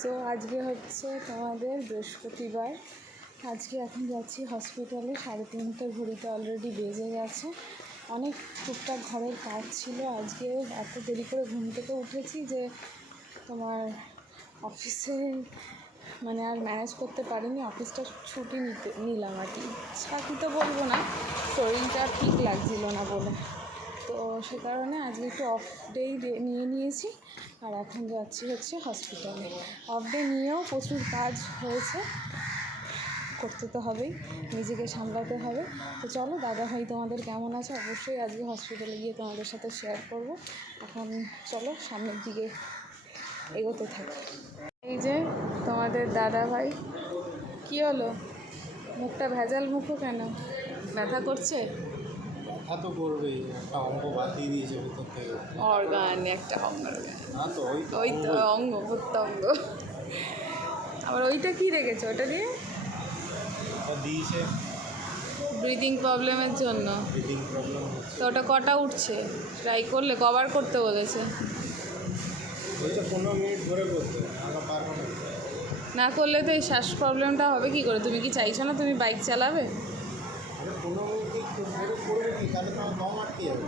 So আজকে হচ্ছে তোমাদের বৃহস্পতিবার। আজকে এখন যাচ্ছি হসপিটালে, 3:30 ঘড়িতে অলরেডি বেজে গেছে। অনেক টুকটাক ঘরের কাজ ছিল। আজকে এত দেরি করে ঘুম থেকে উঠেছি যে তোমার অফিসে মানে আর ম্যানেজ করতে পারিনি। অফিসটা ছুটি নিলাম আর কি। ছাটি তো বলবো না, শরীরটা ঠিক লাগছিল না বলে, তো সে কারণে আজকে একটু অফ ডেই নিয়েছি। আর এখন যাচ্ছি হচ্ছে হসপিটালে। অফ ডে নিয়েও প্রচুর কাজ হয়েছে, করতে তো হবেই, নিজেকে সামলাতে হবে। তো চলো, দাদাভাই তোমাদের কেমন আছে অবশ্যই আজকে হসপিটালে গিয়ে তোমাদের সাথে শেয়ার করব। এখন চলো সামনের দিকে এগোতে থাকি। এই যে তোমাদের দাদাভাই। কী হলো, মুখটা ভেজাল মুখো কেন? ব্যথা করছে? তো করবেই, একটা অঙ্গ বাদ দিয়ে দিয়েছে ভিতর থেকে। অর্গান, একটা অঙ্গ। না তো ওই তো অঙ্গ, প্রত্যঙ্গ। আবার ওইটা কি রেখেছো ওটা দিয়ে? দিয়েছে ব্রিদিং প্রবলেমের জন্য। ব্রিদিং প্রবলেম হচ্ছে। তো ওটা কটা উঠছে? ট্রাই করলে কভার করতে বলেছে? ওইটা 15 মিনিট ধরে করতে, আমরা পারবো না। না করলে তো এই শ্বাস প্রবলেমটা হবে কি করে? তুমি কি চাইছো না তুমি বাইক চালাবে? 15 মিনিট ধরে করবে কি, তাহলে তো আমার দম আটকে যাবে।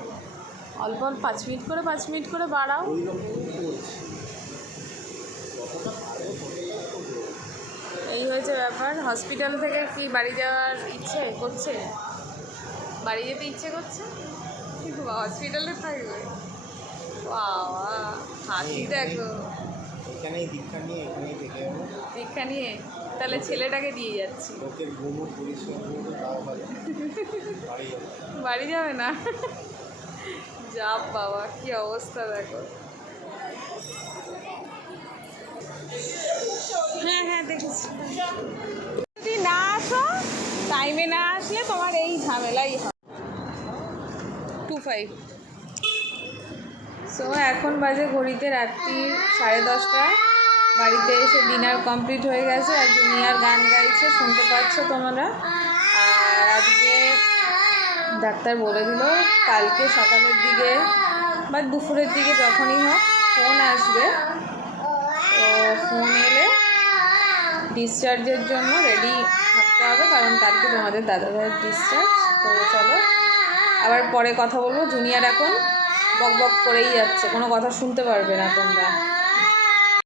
অল্প অল্প 5 মিনিট করে 5 মিনিট করে বাড়াও। ওই রকমই করছি, যতটা পারবো ততটা করবো। এই হয়েছে ব্যাপার। হসপিটাল থেকে কি বাড়ি যাওয়ার ইচ্ছে করছে? বাড়ি যেতে ইচ্ছে করছে কিন্তু হসপিটালে থাকবে। বাবা, হাসি দেখো। এখানেই দীক্ষা নিয়ে এখানেই থেকে যাবো। দীক্ষা নিয়ে তাহলে ছেলেটাকে দিয়ে যাচ্ছি। লোকের ঘুমও পরিশ্রম করবো, তাও ভালো। বাড়ি যাবো। বাড়ি যাবে না? যা বাবা, কি অবস্থা দেখো। হ্যাঁ হ্যাঁ দেখেছি। যদি না আসো, টাইমে না আসলে তোমার এই ঝামেলাই হয়। 25। সো এখন বাজে ঘড়িতে রাত্রি 10:30। বাড়িতে এসে ডিনার কমপ্লিট হয়ে গেছে। আর জুনিয়ার গান গাইছে, শুনতে পাচ্ছ তোমরা। আর আজকে ডাক্তার বলে দিল কালকে সকালের দিকে বা দুপুরের দিকে যখনই হোক ফোন আসবে। তো ফোন এলে ডিসচার্জের জন্য রেডি থাকতে হবে, কারণ কালকে তোমাদের দাদাভাইয়ের ডিসচার্জ। তো চলো আবার পরে কথা বলবো। জুনিয়ার এখন বক বক করেই যাচ্ছে, কোনো কথা শুনতে পারবে না তোমরা।